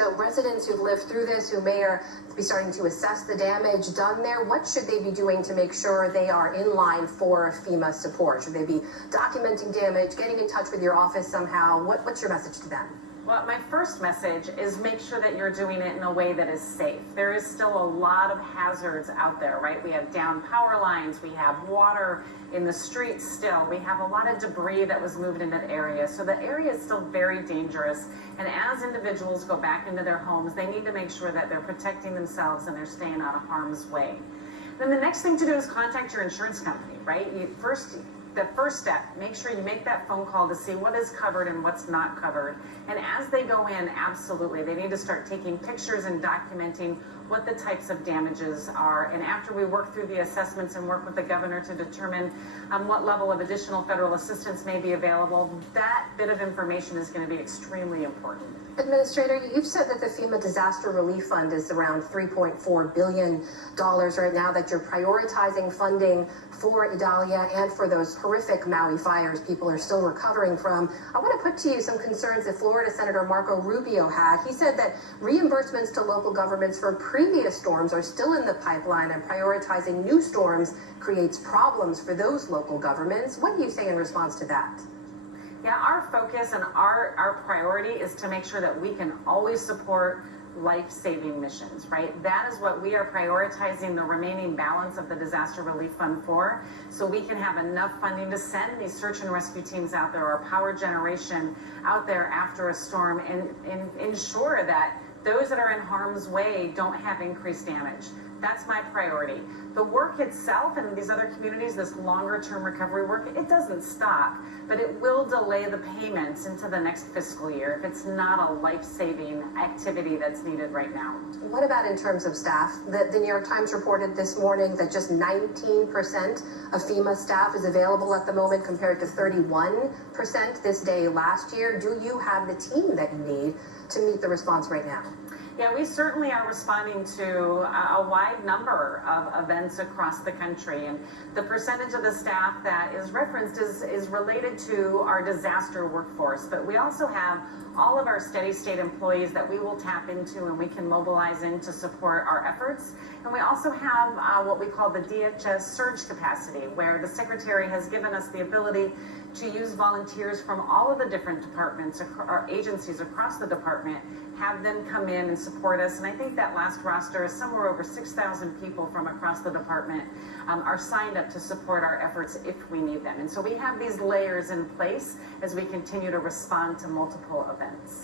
So residents who've lived through this, who may be starting to assess the damage done there, what should they be doing to make sure they are in line for FEMA support? Should they be documenting damage, getting in touch with your office somehow? What's your message to them? Well, my first message is make sure that you're doing it in a way that is safe. There is still a lot of hazards out there, right? We have down power lines, we have water in the streets still, we have a lot of debris that was moved in that area. So the area is still very dangerous. And as individuals go back into their homes, they need to make sure that they're protecting themselves and they're staying out of harm's way. Then the next thing to do is contact your insurance company, right? The first step, make sure you make that phone call to see what is covered and what's not covered. And as they go in, absolutely, they need to start taking pictures and documenting what the types of damages are. And after we work through the assessments and work with the governor to determine what level of additional federal assistance may be available, that bit of information is going to be extremely important. Administrator, you've said that the FEMA Disaster Relief Fund is around $3.4 billion right now, that you're prioritizing funding for Idalia and for those horrific Maui fires people are still recovering from. I want to put to you some concerns that Florida Senator Marco Rubio had. He said that reimbursements to local governments for previous storms are still in the pipeline, and prioritizing new storms creates problems for those local governments. What do you say in response to that? Yeah, our focus and our priority is to make sure that we can always support life-saving missions, right? That is what we are prioritizing the remaining balance of the Disaster Relief Fund for, so we can have enough funding to send these search and rescue teams out there, or power generation out there after a storm, and ensure that those that are in harm's way don't have increased damage. That's my priority. The work itself in these other communities, this longer-term recovery work, it doesn't stop, but it will delay the payments into the next fiscal year if it's not a life-saving activity that's needed right now. What about in terms of staff? The New York Times reported this morning that just 19% of FEMA staff is available at the moment, compared to 31% this day last year. Do you have the team that you need to meet the response right now? Yeah, we certainly are responding to a wide number of events across the country, and the percentage of the staff that is referenced is related to our disaster workforce. But we also have all of our steady state employees that we will tap into and we can mobilize in to support our efforts. And we also have what we call the DHS surge capacity, where the Secretary has given us the ability to use volunteers from all of the different departments or agencies across the department, have them come in and support us. And I think that last roster is somewhere over 6,000 people from across the department are signed up to support our efforts if we need them. And so we have these layers in place as we continue to respond to multiple events.